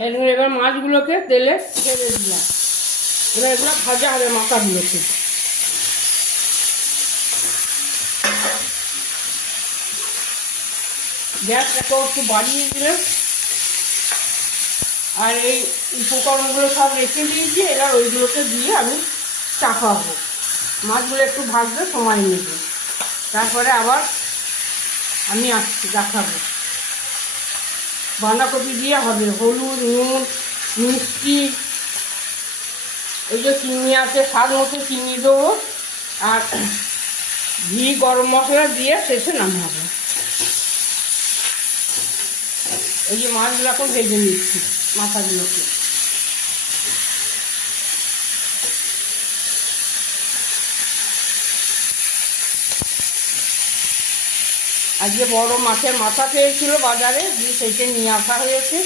এবার মাছগুলোকে তেলে ছেড়ে দিলাম। এবার এগুলো ভাজা হবে মাথাগুলোকে। গ্যাসটাকে একটু বাড়িয়ে দিলাম। আর এই উপকরণগুলো সব রেখে দিয়েছি, এবার ওইগুলোকে দিয়ে আমি চাপাবো। মাছগুলো একটু ভাজতে সময় নেবে, তারপরে আবার আমি আসছি দেখাবো। বাঁধাকপি দিয়ে হবে, হলুদ, নুন, মিষ্টি, এই যে চিনি আছে স্বাদ মতো চিনি দেবো, আর ঘি গরম মশলা দিয়ে শেষে নামাবো। এই যে মাছগুলো এখন ভেজে নিচ্ছি, মাথাগুলোকে। আজকে বড় মাছের মাথা পেয়েছিল বাজারে, দিয়ে সেইটা নিয়ে আসা হয়েছে।